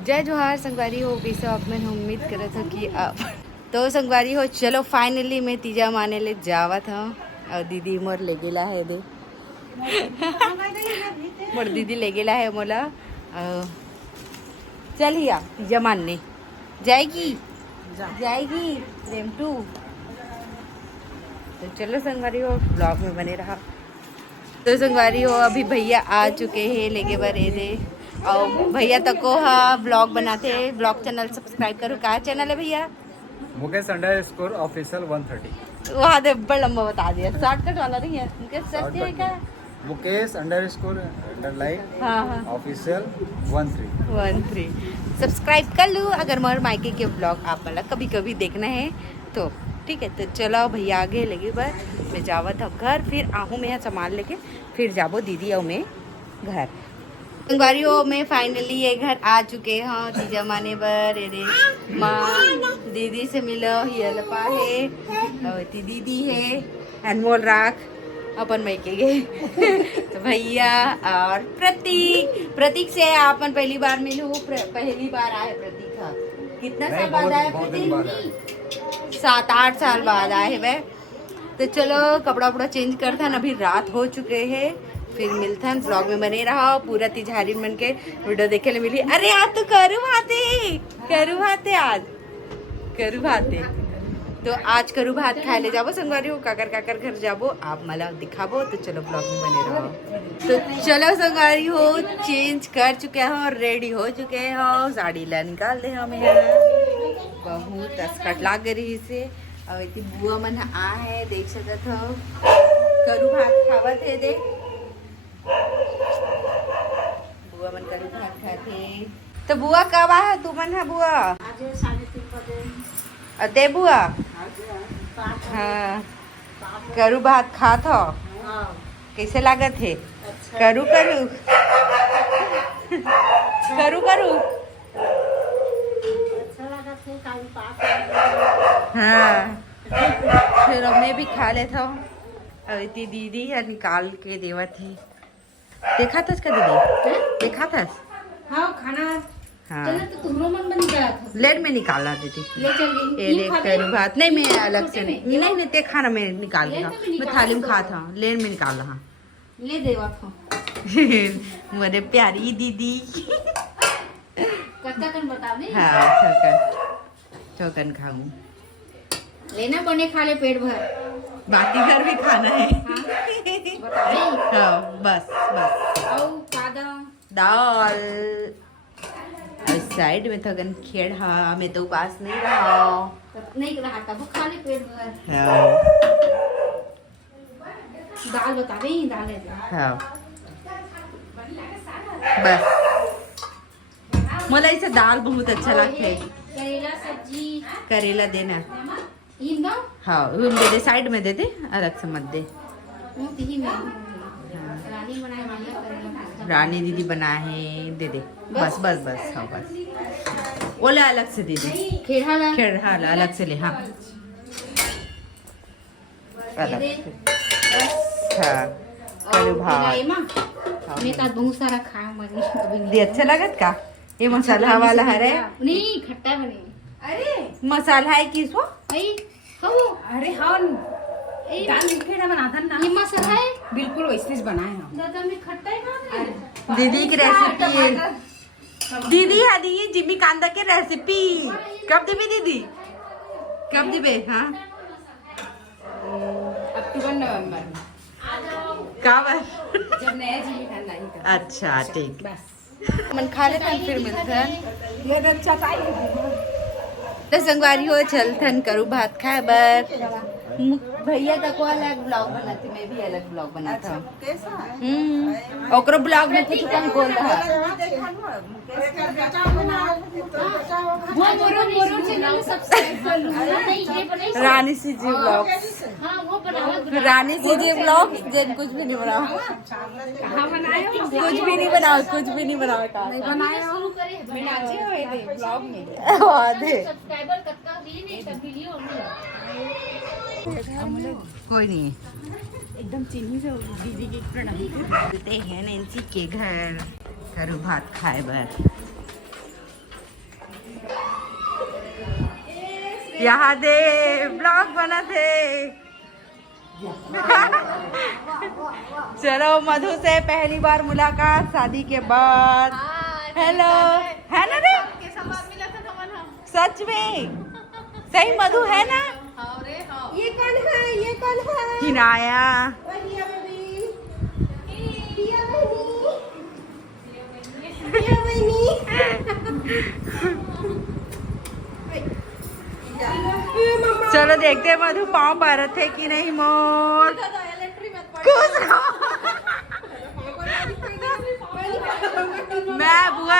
जय जोहार संगवारी हो विसे ऑफमैन उम्मीद करे था कि आप तो संगवारी हो चलो फाइनली मैं तीजा माने ले जावत हूँ और दीदी मोर ले गेला है दे मोर दीदी ले गेला है मोला चल हिया तीजा मानने जाएगी जाएगी प्रेम टू। तो चलो संगवारी हो ब्लॉग में बने रहा। तो संगवारी हो अभी भैया आ चुके हैं लेके बरे दे और भैया तक को हाँ ब्लॉग बनाते हैं। ब्लॉग चैनल सब्सक्राइब करो। क्या चैनल है भैया? मुकेश ऑफिशियल 130। वहाँ दे बड़ा लंबा बता दिया, शॉर्टकट वाला नहीं है। मुकेश सच है क्या? मुकेश हाँ ऑफिशियल 13 सब्सक्राइब कर लूँ अगर मोर मायके के ब्लॉग आप मतलब कभी कभी देखना है तो ठीक है। तो चलो भैया आगे लगे बार मैं जावत अब घर, फिर आहूँ मैं यहाँ सामान लेके फिर जाबो दीदी और मैं घर। संगवारी हो मैं फाइनली ये घर आ चुके हैं तीजा माने बर। रे माँ दीदी से मिलो ये लपा है और दीदी है अनमोल राख अपन मैके गए तो भैया और प्रतीक से अपन पहली बार मिलूँ। पहली बार आए प्रतीक का कितना साल बाद आए प्रतीक? 7-8 साल बाद आए वह। तो चलो कपड़ा वपड़ा चेंज करता है, अभी रात हो चुके हैं। फिर मिलता है ब्लॉग में बने रहा पूरा तिजहारी मन के वीडियो देखे ले मिली। अरे आज तो करू भाते तो आज करू भात खाए ले जाबो संगवारी हो काकर घर जाबो आप मला दिखाबो। तो चलो ब्लॉग में बने रहो। तो चलो संगवारी हो चेंज कर चुके हो रेडी हो चुके हो साड़ी ला निकाल दे हमें बहुत अस्कट लाग रही से। और इतनी बुआ मन आ है देख सकत हो करू भात खावत है दे बुआ मन करू भात खाते। तो बुआ कब आ तू मन है बुआ? आज 3:30 बजे। अते बुआ हाँ करू भात खात हो कैसे लागत है? अच्छा। करू अच्छा लगा थे काली पास। हाँ फिर मैं भी खा लेता हूँ। अब इतनी दीदी है निकाल के देवत है। देखा था इसका दीदी देखा था? हाँ खाना हाँ चलो तो तुमरो मन बन गया था। लेट में निकाला दीदी ले चल ये देख करू भात नहीं मैं अलग से नहीं ते खाना में निकाल रहा मैं थाली में खाता हूँ लेट में निकाल रहा ले देवा था मेरे प्यारी दीदी कच्चा कन बता दे। हाँ चौकन खाऊं लेना बने खा ले पेट भर बाकी घर भी खाना है। हाँ बता दे। हाँ बस औ कादा दाल और साइड में तो गन खेड़ हाँ मैं तो उपास नहीं रहा नहीं रहा तब खा ले पेट भर। हाँ दाल बता दे दाल है हाँ बस मला इसे दाल बहुत अच्छा लगता है। करेला सब्जी करेला देना इंदा हाँ वो दे दे साइड में दे दे अलग से मत दे। ही में रानी बनाए मालिया करेला रानी दीदी बनाए हैं दे दे बस हाँ बस ओला अलग से दे दे खेड़ा ला खेड़ा अलग से ले हाँ अलग से हाँ करू भात मैं तो बहुत सारा खाया मनी अभी नहीं। दे अच्छा लगत का ये मसाला वाला है रे नहीं खट्टा बने। अरे मसाला है किसको? भाई कहो अरे हाँ दाल खेड़ा बनाता ना ये मसाला है बिल्कुल वैसे ही बनाए हम। दादा में खट्टा ही ना दीदी की रेसिपी है दीदी हाँ दी जिम्मी कांदा की रेसिपी कब देबे दीदी कब देबे? हाँ अक्टूबर नवंबर कब? जब नया जीवी ठंडा ही था। अच्छा ठीक बस मन खा लेते हैं फिर मिलते हैं। ये अच्छा टाइम तो संगवारी हो चलथन करू भात खाए बर भैया तक को अलग ब्लॉग बनाती मैं भी अलग ब्लॉग बनाता हूँ। ओकरो ब्लॉग में कुछ कम बोल रहा वो मोरो चैनल सब्सक्राइब कर लो। नहीं ये बनाई रानी सी जी ब्लॉग हां वो बनावा रानी सी जी ब्लॉग जन कुछ भी नहीं बनाओ कहाँ बनाए हो? कुछ भी नहीं बनाओ का नहीं बनाए हो? शुरू करे मैं नाचे हुए थे ब्लॉग में। दे सब्सक्राइबर कत्ता दिए नहीं सब वीडियो कोई नहीं एकदम चीनी से दीदी की प्रणाम देते हैं नैन्सी के घर करू भात खाए बर यहाँ दे ब्लॉग बना थे। चलो मधु से पहली बार मुलाकात शादी के बाद। हेलो है ना रे? सच में सही मधु है ना? ये कौन है? ये कौन है? हिनाया। चलो देखते हैं मधु पाँव पर थे कि नहीं मोर। मैं बुआ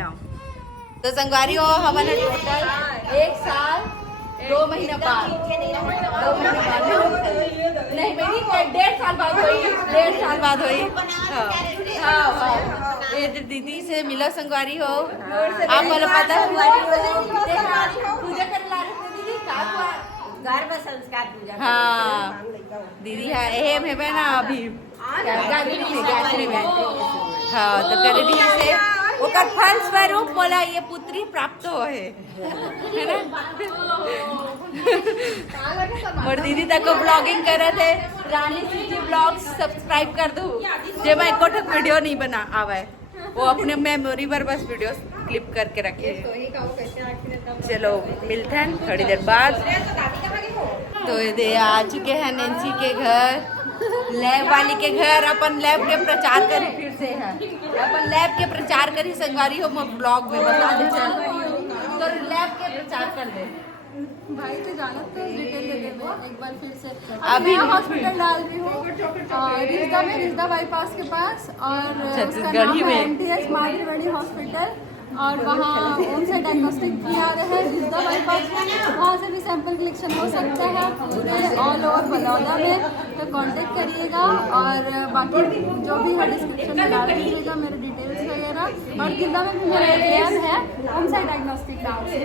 हूँ। तो संगवारी हो हमारे टोटल 1 साल 2 महीना बाद 2 महीने बाद नहीं मेरी 1.5 साल बाद हुई 1.5 साल बाद हुई। हाँ ये दीदी से मिला संगवारी हो। आप बोलो पता पूजा कर ला दीदी घर में संस्कार पूजा। हाँ दीदी है एम है ना अभी गायत्री में। हाँ तो गायत्री से ओकर फल स्वरूप बोला ये पुत्री प्राप्त हो है ना। और दीदी तक को ब्लॉगिंग करे थे रानी सिटी ब्लॉग सब्सक्राइब कर दो जे मैं एको ठक वीडियो नहीं बना आवे वो अपने मेमोरी पर बस वीडियो क्लिप करके रखे। चलो मिलते हैं थोड़ी देर बाद। तो ये आ चुके हैं नैन्सी के घर लैब वाली के घर। अपन लैब के प्रचार करी फिर से है अपन लैब के प्रचार करी संगवारी हो ब्लॉग में बता दे। चल तो लैब के प्रचार कर दे भाई तो जाना तो डिटेल दे दे एक बार फिर से। अभी हॉस्पिटल डाल रही हूँ रिश्ता में रिश्ता बाईपास के पास और छत्तीसगढ़ी में NTS स्मार्ट त्रिवेणी हॉस्पिटल और वहाँ उनसे डायग्नोस्टिक किया रहे रिश्ता बाईपास में। वहाँ से भी सैंपल कलेक्शन हो सकता है पूरे ऑल ओवर बलौदा में। तो कांटेक्ट करिएगा और बाकी जो भी है डिस्क्रिप्शन में डाल दीजिएगा मेरे डिटेल्स वगैरह। और कितना में भी मेरा ATM है उनसे डायग्नोस्टिक नाम से।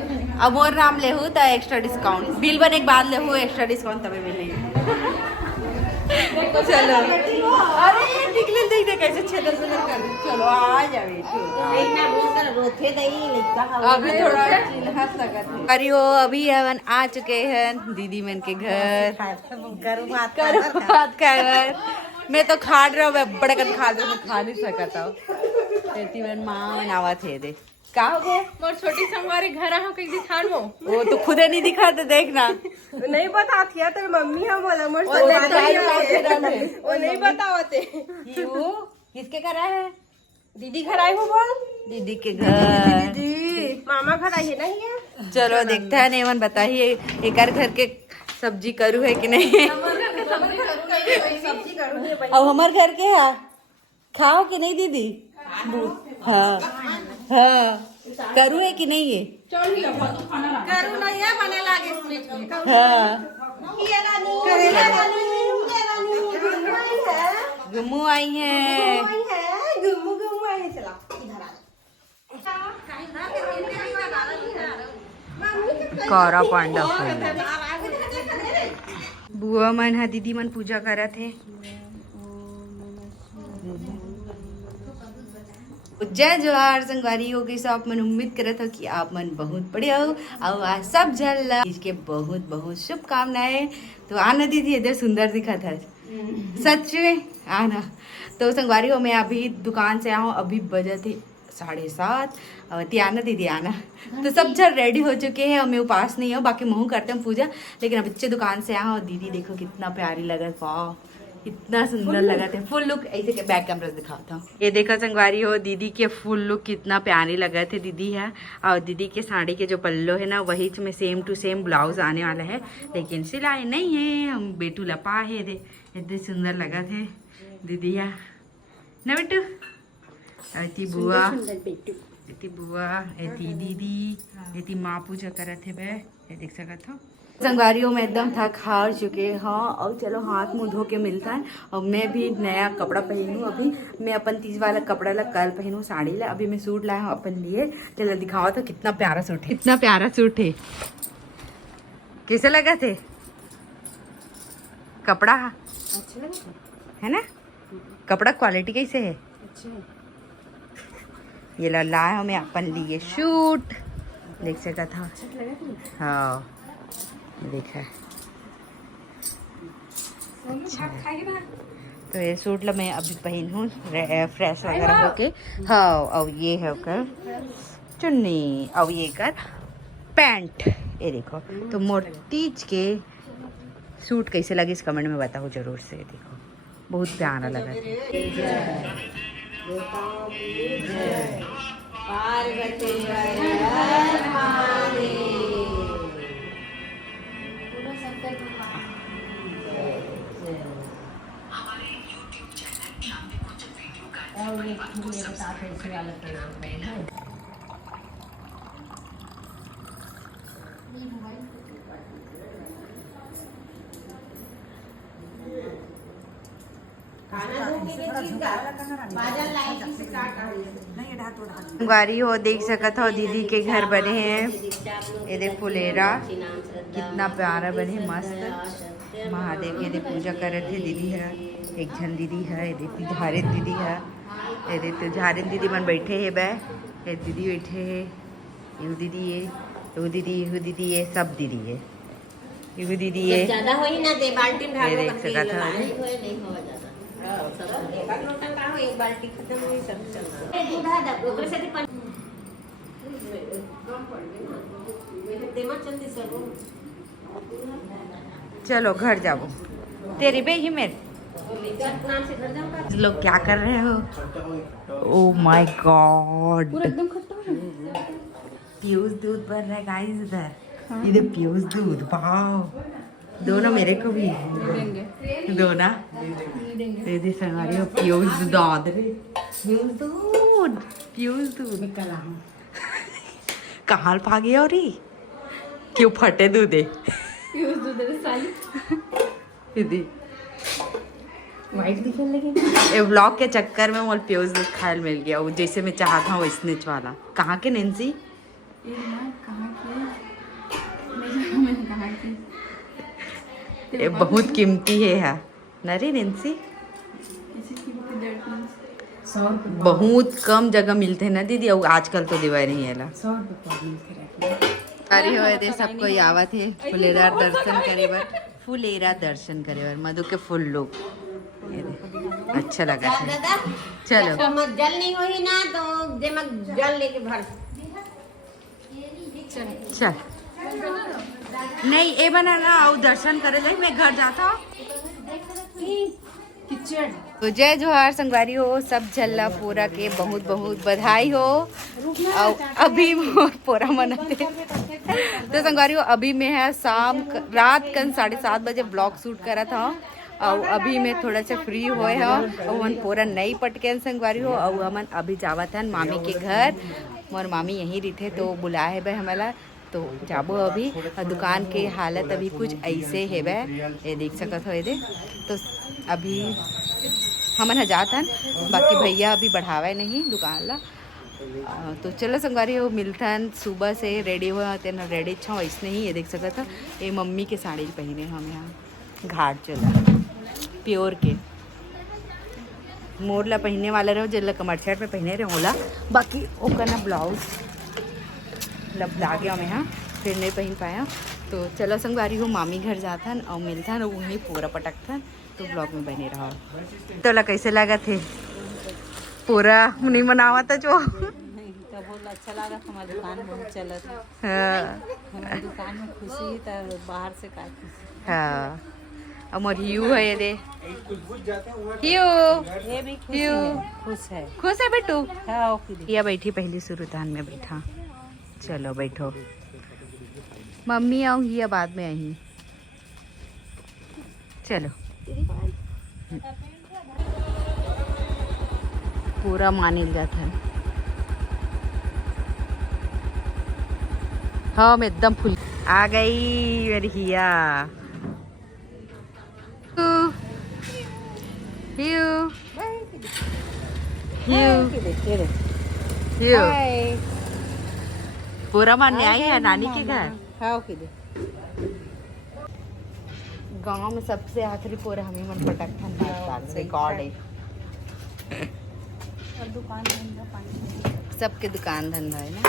अब और नाम ले हूँ तो एक्स्ट्रा डिस्काउंट बिल बने के बाद ले हूँ एक्स्ट्रा डिस्काउंट तभी मिलेगी। चलो अरे निकले देख दे कैसे छेदर से कर। चलो आ जावे अभी थोड़ा हंस सकत। अरे हो अभी अपन आ चुके हैं दीदी मन के घर करू बात कर। मैं तो खा रहा हूँ बड़ा कर खा रहा हूँ खा नहीं सकता हूँ। माँ नावा थे दे का हो गया मोर छोटी संगवारी घर आओ कहीं दिखा लो। वो तो खुदे नहीं दिखा तो देखना नहीं बता थिया तेरी मम्मी हम बोला मोर वो नहीं बतावते। क्यों किसके घर आए हैं? दीदी घर आई हो बोल। दीदी के घर। दीदी मामा घर आई है नहीं है। चलो देखते हैं नेमन बताइए एक घर के सब्जी करू है कि नहीं। अब हमारे घर के है खाओ कि नहीं दीदी? हाँ हाँ करू है कि नहीं है? करू नहीं है बने लागे इसमें। हाँ गुम्मू आई है। कौरा पांडा बुआ मन हा दीदी मन पूजा करा थे। जय जोहार संगवारी हो गई सब मन उम्मीद करत हो कि आप मन बहुत बढ़िया हो और आज सब जल इसके बहुत बहुत शुभकामनाएं। तो आना दीदी इधर सुंदर दिखा था सच में आना। तो संगवारी हो मैं अभी दुकान से आऊँ अभी बजे थे 7:30 और आना दीदी आना। तो सब जल रेडी हो चुके हैं और मैं उपास नहीं हूँ बाकी महू करते हैं पूजा लेकिन अब बच्चे दुकान से आऊँ और दीदी देखो कितना प्यारी लगा वाह इतना सुंदर लगा था फुल लुक। ऐसे के बैक कैमरा दिखाता हूँ ये देखो संगवारी हो दीदी के फुल लुक कितना प्यारे लगा थे दीदी है। और दीदी के साड़ी के जो पल्लो है ना वही में सेम टू सेम ब्लाउज आने वाला है लेकिन सिलाई नहीं है हम बेटू लपा है दे इतने सुंदर लगा थे दीदी है ना बेटू। ऐती बुआ ऐती दीदी ऐती माँ पूजा करा थे बे ये देख सकत हो। संगवारियों में एकदम थक हार चुके हैं और चलो हाथ मुंह धो के मिलता है। और मैं भी नया कपड़ा पहनूँ अभी मैं अपन 30 वाला कपड़ा ला कल पहनूँ साड़ी ला। अभी मैं सूट लाया हूँ अपन लिए चलो दिखाओ तो कितना प्यारा सूट है कितना प्यारा सूट है। कैसे लगा थे कपड़ा अच्छा है ना कपड़ा क्वालिटी कैसे है? अच्छा ये ला लाया हूँ मैं अपन लिए शूट देख सका था। हाँ देखा अच्छा है। तो ये सूट ला मैं अभी पहन हूँ फ्रेश वगैरह होके। हाँ और ये है कर चुन्नी और ये कर पैंट। ये देखो तो मोतीज के सूट कैसे लगे इस कमेंट में बताओ जरूर से। देखो बहुत प्यारा लगा। संगवारी हो देख सकत हो दीदी के घर बने हैं। ये देख फुलेरा कितना प्यारा बने मस्त। महादेव के पूजा कर रहे थे दीदी है। एक जन दीदी है ये देख झारिन दीदी है। ये देख तो झारिन दीदी मन बैठे है बै। ये दीदी बैठे है यू दीदी है यू दीदी यू दीदी है सब दीदी है यू दीदी है। ज्यादा हो ही ना दे बाल्टी में ये ढालो देख करके सकत हो नहीं हो ज्यादा सब एक लोटा का हो एक बाल्टी खत्म हुई सब चलना दूधा दा ओकरे से देमा जल्दी सब चलो घर जाओ तेरी बे ही मेरे नाम से घर जाऊंगा। लोग क्या कर रहे हो। ओ माय गॉड एकदम खट्टा है। प्यूज दूध बन रहा है गाइस इधर। इधर प्यूज दूध वाह दोनों मेरे को भी देंगे दो ना दीदी संगारी हो प्यूज दूध प्यूज दूध प्यूज दूध कहाँ भागे और क्यों फटे दूधे यूज दूध साली दीदी वाइट दिखने लगे। ये व्लॉग के चक्कर में मोल प्यूज दूध खायल मिल गया वो जैसे मैं चाहता हूँ वैसने वाला। कहाँ के नैन्सी ये ना कहाँ की मैंने कहाँ की ये बहुत कीमती है नरी नैन्सी। किसी की भी दर्द 100 रुपये बहुत कम जगह मिलते हैं ना दीदी और आजकल तो दिवाई नहीं है 100 रुपये मिलते रहते अरे हो दे सबको आवत है फुलेरा दर्शन करे बर फुलेरा दर्शन करे बर मधु के फुल लोग ये दे, अच्छा लगा था। दादा चलो मत जल नहीं हो ही ना तो जे मत जल लेके भर चल नहीं ये बनाना और दर्शन करे जाए मैं घर जाता हूँ। किचड़ तो जय जोहार संगवारी हो सब झल्ला पूरा के बहुत बहुत बधाई हो। और अभी मोर पूरा मनाते तो संगवारी हो अभी मैं है रात कन 7:30 बजे ब्लॉग शूट करा था और अभी मैं थोड़ा सा फ्री हुए हो और मन पूरा नहीं पटके संगवारी हो और हमन अभी जावत हन मामी के घर। मोर मामी यहीं रहते तो बुलाए है भाई हमारा तो जाबो अभी। और दुकान के हालत अभी कुछ ऐसे है बै ये देख सकत हो ये तो अभी हमन जात हन बाकी भैया अभी बढ़ावे नहीं दुकान ला। तो चलो संगवारी हो मिलथन सुबह से रेडी हुआ तेना रेडी अच्छा वैसने ही ये देख सकत हो। ये मम्मी के साड़ी पहने हम यहाँ घाट चला प्योर के मोर ला पहनने वाला रहो जिला कमर शर्ट में पहने रहे होला बाकी ओका ना ब्लाउज ला गया मैं यहाँ फिर नहीं पहन पाया। तो चलो संगवारी हो मामी घर जाता और मिलता और वहीं पूरा पटकता तो ब्लॉग में बने रहा। तो ला कैसे लगा थे पूरा नहीं मनावा था जो बहुत अच्छा लगा हमारी दुकान बहुत चलत हमारी दुकान में खुशी तो बाहर से का खुशी। हाँ और हियू है ये दे हियू ये भी हियू खुश है बेटू हाँ या बैठी पहली सुरुतान में बैठा। चलो बैठो मम्मी आऊँगी या बाद में आई। चलो पूरा मानिल जाता है। हाँ मैं एकदम फुल आ गई मेरी हिया हियू हियू हियू पूरा मानने आई है नानी के घर। गांव में सबसे आखिरी पूरा हमें मन पटक रिकॉर्ड है। और दुकान धंधा पानी सबके दुकान धंधा है ना।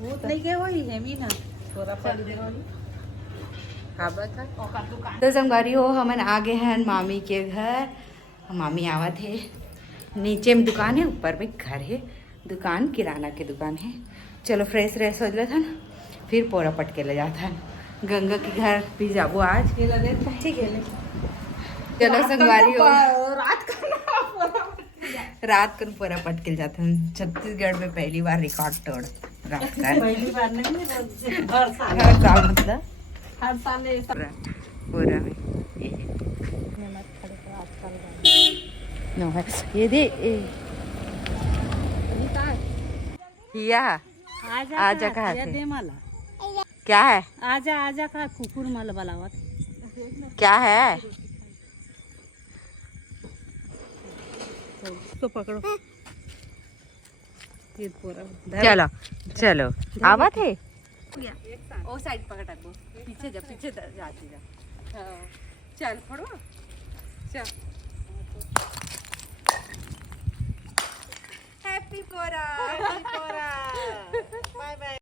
वो नहीं के वही है मीना थोड़ा पड़ दे हाँ बता तो संगवारी हो हमन आगे हैं मामी के घर। मामी आवा थे। नीचे में दुकान है, ऊपर में घर है। दुकान किराना की दुकान है। चलो फ्रेश व्रेश हो जाता है, फिर पोरा पट के ले जाता है। गंगा के घर भी जाबो आज। ठीक है चलो संगवारी हो रात को पूरा पट के जाता है। छत्तीसगढ़ में पहली बार रिकॉर्ड तोड़ रात का। पहली बार नहीं हर साल हर साल मतलब हर साल ऐसा पूरा में नो है ये दे किया आजा कहा या थे दे मला क्या है आजा आजा का कुकुर मला बलावत क्या है उसको पकड़ो ये पूरा चलो चलो आवा थे ओ साइड पकड़ा को पीछे जा जाती जा चल पड़ो चल हैप्पी पोरा